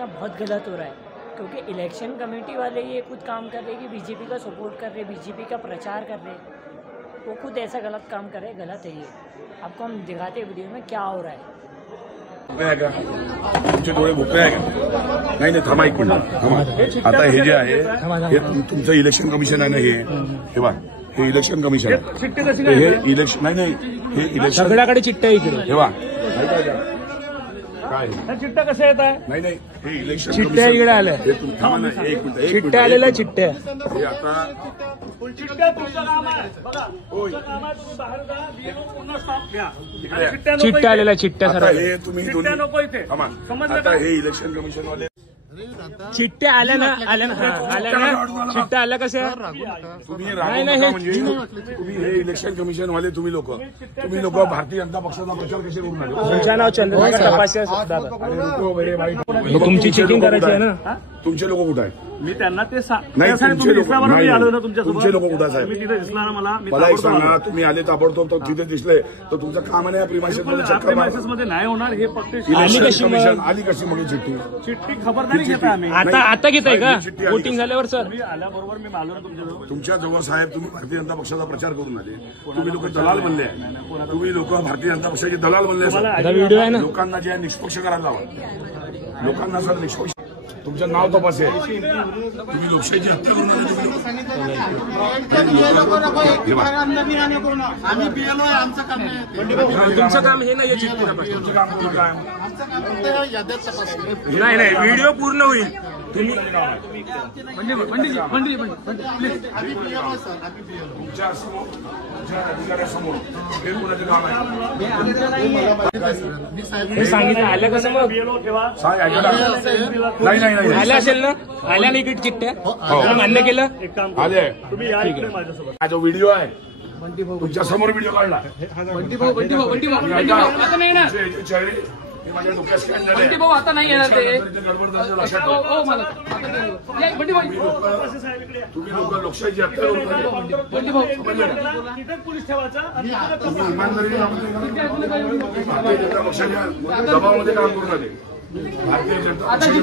ना बहुत गलत हो रहा है, क्योंकि इलेक्शन कमेटी वाले ये खुद काम कर रहे हैं कि बीजेपी का सपोर्ट कर रहे, बीजेपी का प्रचार कर रहे, वो खुद ऐसा गलत काम कर रहे, गलत है ये। आपको हम दिखाते वीडियो में क्या हो रहा है। तुमचे डोळे भुकले आहे का? नाही नाही, थांबा एक मिनिट, थांबा. आता हे जे आहे हे तुमचं इलेक्शन कमिशन आहे ना, हे बघा, हे इलेक्शन कमिशन आहे. हे इलेक्शन नाही, हे इलेक्शन सगळ्याकडे चिठ्ठ्या इकडे हे बघा. काय चिठ्ठ्या कशा येत आहे? नाही हे इलेक्शन चिठ्ठ्या इकडे आल्या, थांबा ना, एक मिनिट, चिठ्ठ्या आलेल्या चिठ्ठ्या. हे आता चिठ्ठ्या आलेल्या चिठ्ठ्या सर. हे तुम्ही आता हे इलेक्शन कमिशन वाले चिठ्ठ्या आल्या ना, आल्या ना, चिठ्ठ्या आल्या कशा? तुम्ही म्हणजे तुम्ही हे इलेक्शन कमिशन वाले तुम्ही लोक भारतीय जनता पक्षाचा प्रचार कसे करून आले? तुमचं नाव चंद्रशेखर तपासे दादा. तुमची चेकिंग करायची आहे ना. तुमचे लोक कुठे आहेत? मी त्यांना ते नाही, तुमचे लोक आलो ना तुमच्यासोबत. तुमचे लोक कुठे साहेब? मी तिथे दिसला ना मला एक सांगा, तुम्ही आले ताबडतोब तिथे दिसले तर तुमचं काम आहे प्रिमायसेस मध्ये नाही होणार. हे फक्त इलेक्शन कमिशन आली कशी मग चिठ्ठी खबरदारी घेता आम्ही. आता घेताय का वोटिंग झाल्यावर? सर मी आल्याबरोबर मी आलो ना तुमच्या जवळ साहेब. तुम्ही भारतीय जनता पक्षाचा प्रचार करून आले, तुम्ही लोक दलाल बनले, तुम्ही लोक भारतीय जनता पक्षाचे दलाल बनले. व्हिडिओ आहे ना. लोकांना जे निष्पक्ष करायला लावा, लोकांना सर निष्पक्ष. तुमचं नाव तपासे, तुम्ही लोकशाहीची हत्या करून आले. तुमचं काम हे नाही, तुमचं काम करून काय? नाही, व्हिडिओ पूर्ण होईल. तुम्ही तुमच्या अधिकाऱ्यासमोर हे कोणाचे काम आहे? हे सांगितलं आल्या कसं मग? नाही आल्या असेल ना, आल्या नाही इकडे चिठ्ठ्या मान्य केलं. आले. तुम्ही या इकडे माझ्यासोबत. हा जो व्हिडिओ आहे तुमच्या समोर व्हिडिओ काढला. आता नाही ना, चेहरे माझ्या डोक्यात स्कॅन झाले. आता नाही येणार ते. गडबड लक्षात तुम्ही लोक लोकशाहीची हत्या करून पोलीस ठेवायचा. इमानदारी भारतीय जनता पक्षाच्या दबावामध्ये काम करून आले. भारतीय जनता पक्षाची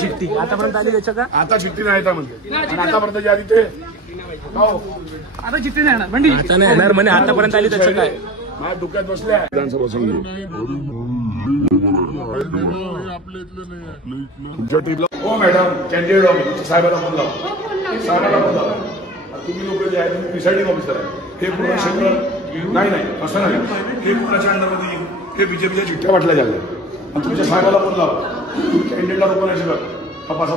चिठ्ठी आतापर्यंत आली त्याच्या का? आता चिठ्ठी नाही म्हणते, आतापर्यंत जे आली ते आता चिठ्ठी नाही येणार. आता नाही येणार म्हणे, आतापर्यंत आली त्याचं काय? माझ्या डोक्यात बसल्या. विधानसभा समजून तुमच्या ट्रीपला हो मॅडम, कॅन्डिडेट ऑफिस साहेबांना फोन लावा, साहेबांना फोन लावा. तुम्ही लोक जे आहे तुम्ही प्रिसाइडिंग ऑफिसर आहे. हे पूर्ण क्षेत्र नाही असं नाही, हे कोणाच्या अंडरमध्ये येईल? हे बीजेपीच्या चिठ्ठ्या वाटल्या जातात आणि तुमच्या साहेबाला फोन लावा. तुम्ही कॅन्डिडेटला रोखण्याची तपासा.